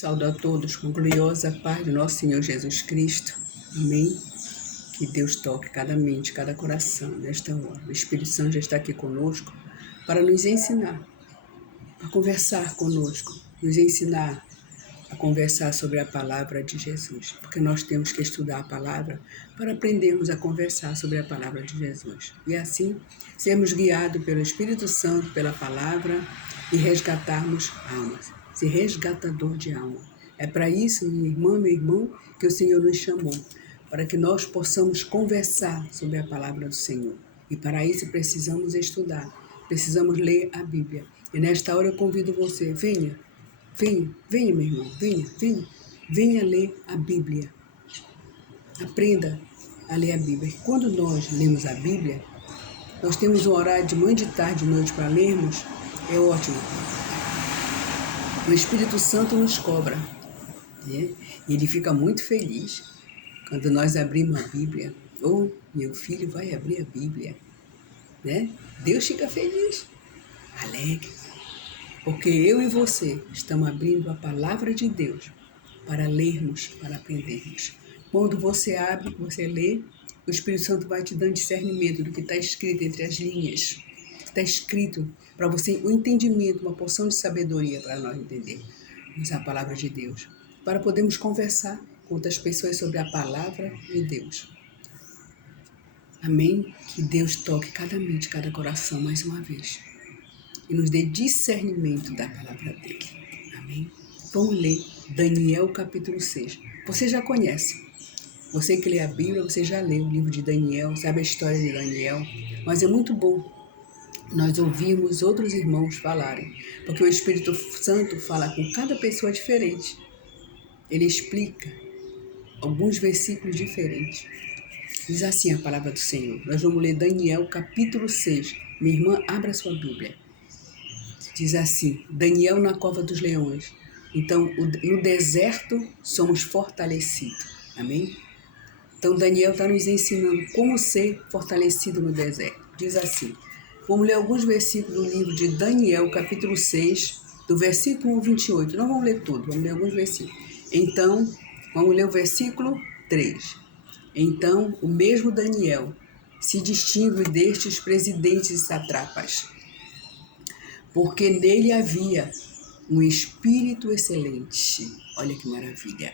Saúdo a todos com gloriosa paz do nosso Senhor Jesus Cristo. Amém. Que Deus toque cada mente, cada coração nesta hora. O Espírito Santo já está aqui conosco para nos ensinar, a conversar conosco, nos ensinar a conversar sobre a palavra de Jesus. Porque nós temos que estudar a palavra para aprendermos a conversar sobre a palavra de Jesus. E assim, sermos guiados pelo Espírito Santo, pela palavra e resgatarmos almas. Ser resgatador de alma. É para isso, minha irmã, meu irmão, que o Senhor nos chamou. Para que nós possamos conversar sobre a palavra do Senhor. E para isso precisamos estudar. Precisamos ler a Bíblia. E nesta hora eu convido você, venha, meu irmão, venha ler a Bíblia. Aprenda a ler a Bíblia. Quando nós lemos a Bíblia, nós temos um horário de manhã, de tarde, de noite para lermos, é ótimo. O Espírito Santo nos cobra, né? E ele fica muito feliz quando nós abrimos a Bíblia. Oh, meu filho vai abrir a Bíblia, né? Deus fica feliz, alegre. Porque eu e você estamos abrindo a palavra de Deus para lermos, para aprendermos. Quando você abre, você lê, o Espírito Santo vai te dando discernimento do que está escrito entre as linhas. Está escrito para você o entendimento, uma porção de sabedoria para nós entendermos a palavra de Deus. Para podermos conversar com outras pessoas sobre a palavra de Deus. Amém? Que Deus toque cada mente, cada coração mais uma vez. E nos dê discernimento da palavra dele. Amém? Vamos ler Daniel capítulo 6. Você já conhece. Você que lê a Bíblia, você já leu o livro de Daniel, sabe a história de Daniel. Mas é muito bom nós ouvirmos outros irmãos falarem. Porque o Espírito Santo fala com cada pessoa diferente. Ele explica alguns versículos diferentes. Diz assim a palavra do Senhor. Nós vamos ler Daniel capítulo 6. Minha irmã, abra sua Bíblia. Diz assim, Daniel na cova dos leões. Então, no deserto somos fortalecidos. Amém? Então, Daniel está nos ensinando como ser fortalecido no deserto. Diz assim, vamos ler alguns versículos do livro de Daniel, capítulo 6, do versículo 28. Não vamos ler tudo, vamos ler alguns versículos. Então, vamos ler o versículo 3. Então, o mesmo Daniel se distingue destes presidentes e satrapas, porque nele havia um espírito excelente. Olha que maravilha.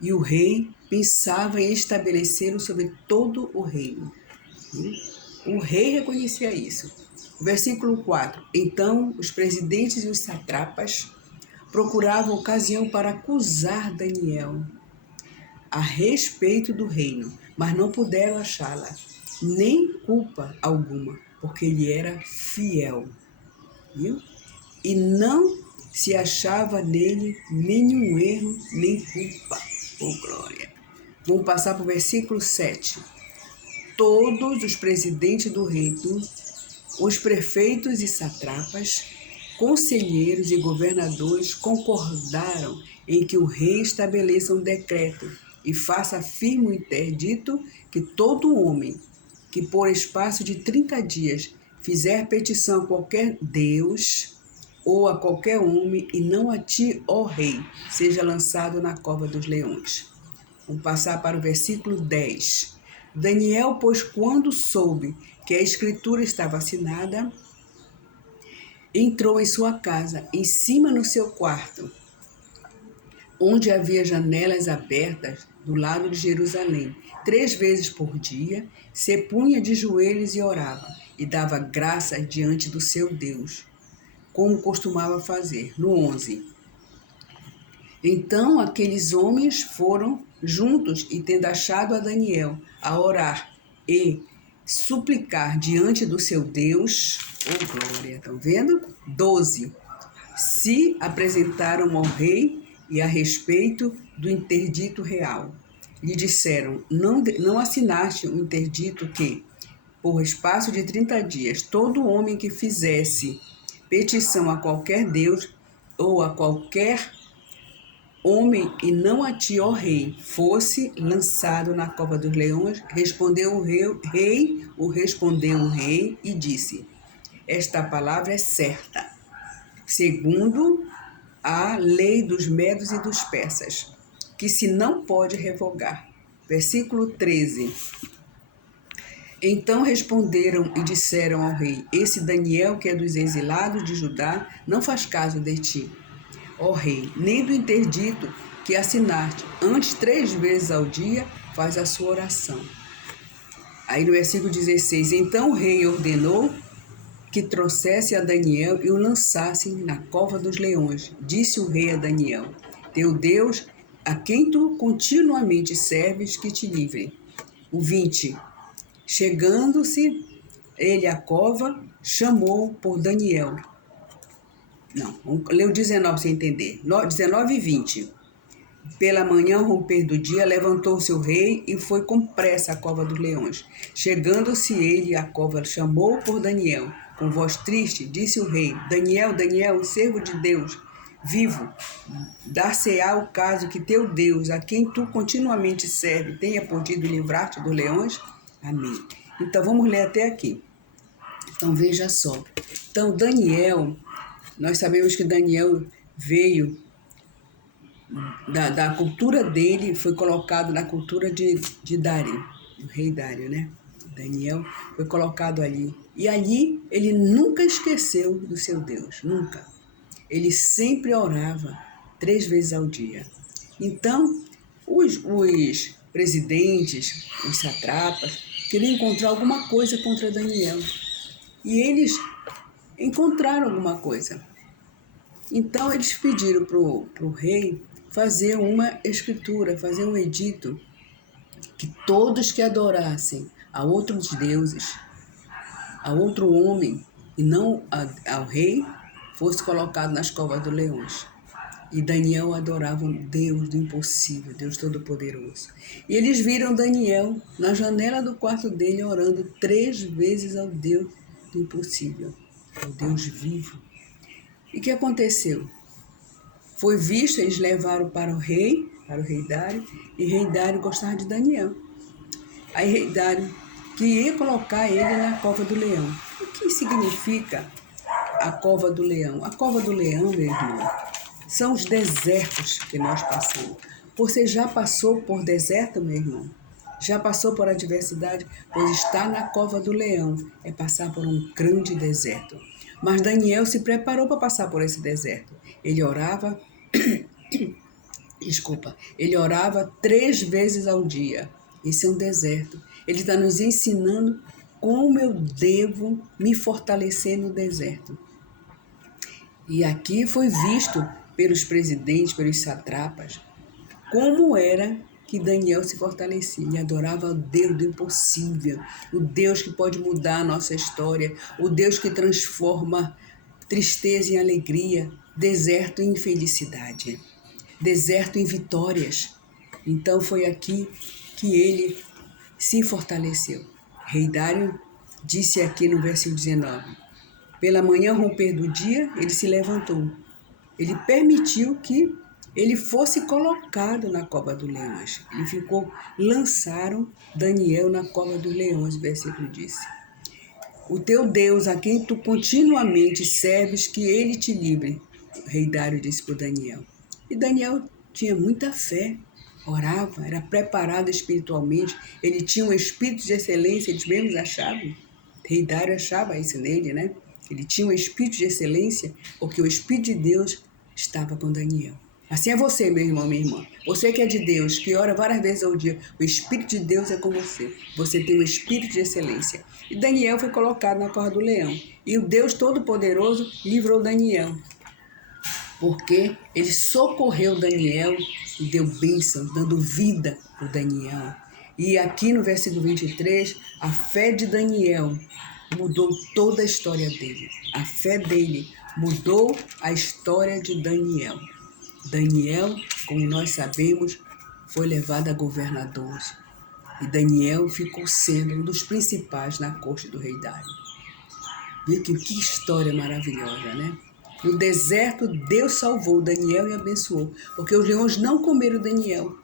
E o rei pensava em estabelecê-lo sobre todo o reino. O rei reconhecia isso. Versículo 4. Então, os presidentes e os satrapas procuravam ocasião para acusar Daniel a respeito do reino, mas não puderam achá-la, nem culpa alguma, porque ele era fiel. Viu? E não se achava nele nenhum erro, nem culpa. Oh, glória! Vamos passar para o versículo 7. Todos os presidentes do reino, os prefeitos e satrapas, conselheiros e governadores concordaram em que o rei estabeleça um decreto e faça firme o interdito que todo homem que por espaço de 30 dias fizer petição a qualquer Deus ou a qualquer homem, e não a ti, ó rei, seja lançado na cova dos leões. Vamos passar para o versículo 10. Daniel, pois, quando soube que a escritura estava assinada, entrou em sua casa, em cima no seu quarto, onde havia janelas abertas do lado de Jerusalém. 3 vezes por dia, se punha de joelhos e orava, e dava graça diante do seu Deus, como costumava fazer. No 11. Então aqueles homens foram juntos e, tendo achado a Daniel, a orar e suplicar diante do seu Deus, oh glória, estão vendo? 12. Se apresentaram ao rei e a respeito do interdito real. Lhe disseram, não assinaste o interdito que, por espaço de 30 dias, todo homem que fizesse petição a qualquer Deus ou a qualquer homem, e não a ti, ó rei, fosse lançado na cova dos leões? Respondeu o rei e disse, esta palavra é certa, segundo a lei dos medos e dos persas, que se não pode revogar. Versículo 13. Então responderam e disseram ao rei: esse Daniel, que é dos exilados de Judá, não faz caso de ti, ó rei, nem do interdito que assinaste. Antes 3 vezes ao dia faz a sua oração. Aí no versículo 16, então o rei ordenou que trouxesse a Daniel e o lançassem na cova dos leões. Disse o rei a Daniel: teu Deus, a quem tu continuamente serves, que te livre. O 20, chegando-se ele à cova, chamou por Daniel. Não, vamos ler o 19 para você entender. 19 e 20. Pela manhã, ao romper do dia, levantou-se o rei e foi com pressa à cova dos leões. Chegando-se ele à cova, chamou por Daniel. Com voz triste, disse o rei: Daniel, Daniel, servo de Deus, vivo, dar-se-á o caso que teu Deus, a quem tu continuamente serves, tenha podido livrar-te dos leões? Amém. Então, vamos ler até aqui. Então, veja só. Então, Daniel, nós sabemos que Daniel veio da cultura dele, foi colocado na cultura de Dário, do rei Dário, né? Daniel foi colocado ali. E ali ele nunca esqueceu do seu Deus, nunca. Ele sempre orava 3 vezes ao dia. Então, os presidentes, os satrapas, queriam encontrar alguma coisa contra Daniel. E eles encontraram alguma coisa. Então, eles pediram para o rei fazer uma escritura, fazer um edito, que todos que adorassem a outros deuses, a outro homem, e não ao rei, fosse colocado nas covas dos leões. E Daniel adorava um Deus do impossível, Deus Todo-Poderoso. E eles viram Daniel na janela do quarto dele orando 3 vezes ao Deus do impossível, ao Deus vivo. E o que aconteceu? Foi visto, eles levaram para o rei Dário, e o rei Dário gostava de Daniel. Aí o rei Dário queria colocar ele na cova do leão. O que significa a cova do leão? A cova do leão, meu irmão, são os desertos que nós passamos. Você já passou por deserto, meu irmão? Já passou por adversidade? Pois estar na cova do leão é passar por um grande deserto. Mas Daniel se preparou para passar por esse deserto. Ele orava, ele orava 3 vezes ao dia. Esse é um deserto. Ele está nos ensinando como eu devo me fortalecer no deserto. E aqui foi visto pelos presidentes, pelos satrapas, como era que Daniel se fortalecia. Ele adorava o Deus do impossível, o Deus que pode mudar a nossa história, o Deus que transforma tristeza em alegria, deserto em felicidade, deserto em vitórias. Então foi aqui que ele se fortaleceu. Rei Dário disse aqui no versículo 19, pela manhã, ao romper do dia, ele se levantou. Ele permitiu que ele fosse colocado na cova dos leões. Lançaram Daniel na cova dos leões, o versículo disse. O teu Deus, a quem tu continuamente serves, que ele te livre, o rei Dário disse para Daniel. E Daniel tinha muita fé, orava, era preparado espiritualmente, ele tinha um espírito de excelência, eles mesmos achavam, o rei Dário achava isso nele, né? Ele tinha um espírito de excelência, porque o Espírito de Deus estava com Daniel. Assim é você, meu irmão, minha irmã. Você que é de Deus, que ora várias vezes ao dia, o Espírito de Deus é com você. Você tem um espírito de excelência. E Daniel foi colocado na cova do leão. E o Deus Todo-Poderoso livrou Daniel. Porque ele socorreu Daniel e deu bênção, dando vida para Daniel. E aqui no versículo 23, a fé de Daniel mudou toda a história dele. A fé dele mudou a história de Daniel. Daniel, como nós sabemos, foi levado a governador. E Daniel ficou sendo um dos principais na corte do rei Dário. Viu que história maravilhosa, né? No deserto, Deus salvou Daniel e abençoou. Porque os leões não comeram Daniel.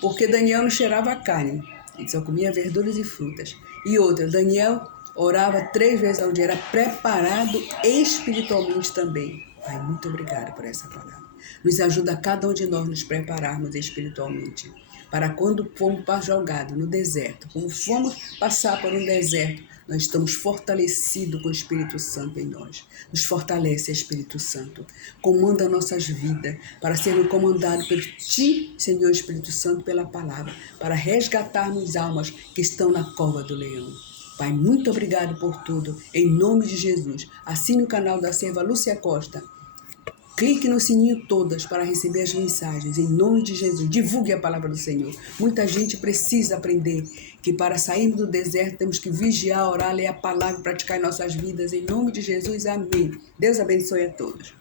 Porque Daniel não cheirava a carne. Ele só comia verduras e frutas. E outra, Daniel orava 3 vezes ao dia, era preparado espiritualmente também. Pai, muito obrigado por essa palavra. Nos ajuda a cada um de nós nos prepararmos espiritualmente. Para quando fomos jogados no deserto, como fomos passar por um deserto, nós estamos fortalecidos com o Espírito Santo em nós. Nos fortalece, Espírito Santo. Comanda nossas vidas para sermos comandados por Ti, Senhor Espírito Santo, pela palavra, para resgatarmos almas que estão na cova do leão. Pai, muito obrigado por tudo. Em nome de Jesus. Assine o canal da serva Lúcia Costa. Clique no sininho todas para receber as mensagens. Em nome de Jesus, divulgue a palavra do Senhor. Muita gente precisa aprender que para sairmos do deserto temos que vigiar, orar, ler a palavra e praticar em nossas vidas. Em nome de Jesus, amém. Deus abençoe a todos.